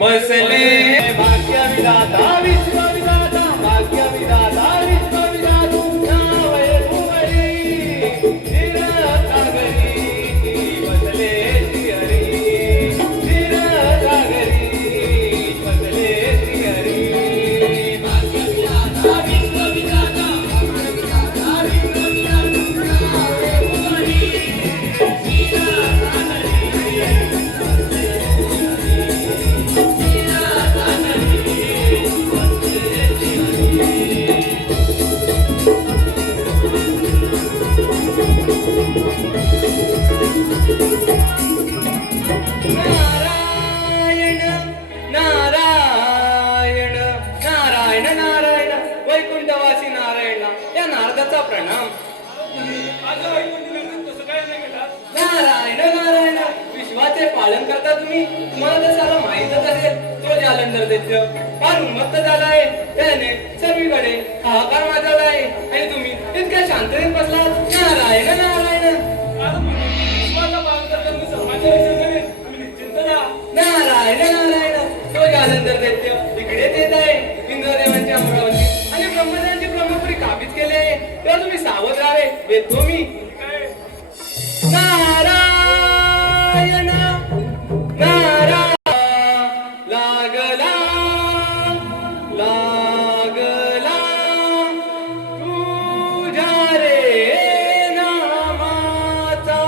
बसले भाग्य विधाता विश्व विधाता भाग्य विधाता विश्व विधाता नावय भुवई निरसागरी बसले श्रीहरी निरसागरी बसले श्रीहरी भाग्य विधाता विश्व विधाता भाग्य विधाता विश्व विधाता नावय भुवई नारायण नारायण नारायण नारायण वैकुंठवासी नारायण या नारदाचा प्रणाम. नारायण नारायण विश्वाचे पालन करता तुम्ही. तुम्हाला तर सारा माहीतच असेल. तो जालंधर दैत्य फार उन्मत्त झालाय. त्याने सर्वीकडे हाहाकार माजवलाय आणि तुम्ही इतक्या शांततेत बसलात. नारायण नारायण नारायण नारायण तो जालंधर दैत्य इकडेच येत आहे. इंद्रदेवांची अमरावती आणि ब्रह्मदेवांची ब्रह्मपुरी काबीज केले. तेव्हा तुम्ही सावध राहावे वेदतो मी. नारायण नारायण लागला लागला तुझ्या रे नामाचा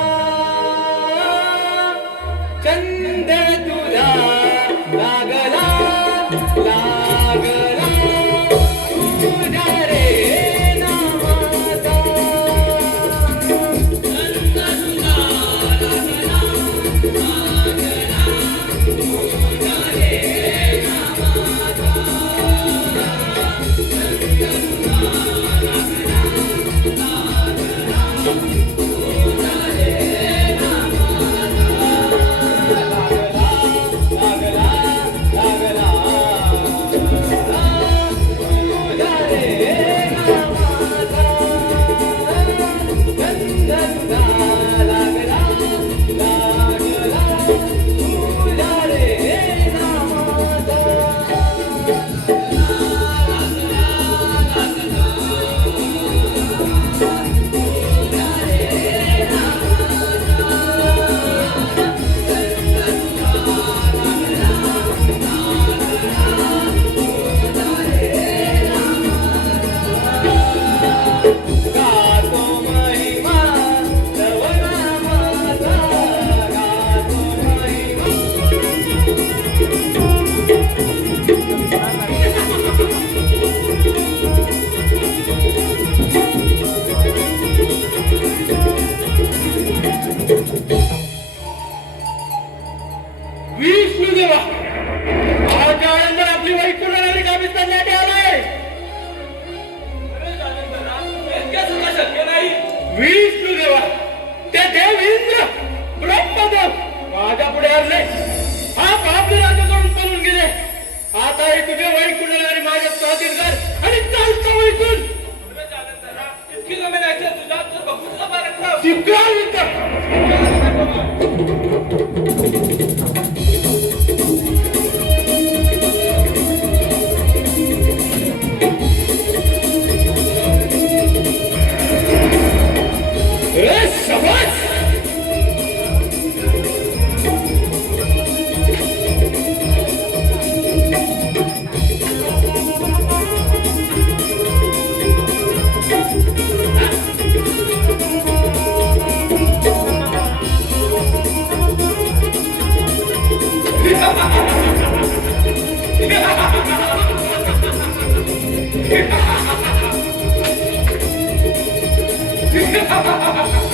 चंद तुझा लागला लागला तुझ्या रे नामाचा चंद तुझा लागला लागला तुझ्या रे नामाचा विष्णुदेवा आज आनंद आपली वैकुंठनगरी काबीज करण्यात आलाय. शक्य नाही. विष्णुदेवा ते देव इंद्र ब्रह्मदेव माझ्या पुढे आले. हा पापी राजाकडून पळून गेले. आता हे तुझे वैकुंठनगरी माझ्या स्वाधीन कर आणि चालतो वैकुंठ. इतकी जमीन आहे तुझ्या तर बघूचा पराक्रम शिकला विद्या. Ha ha ha ha!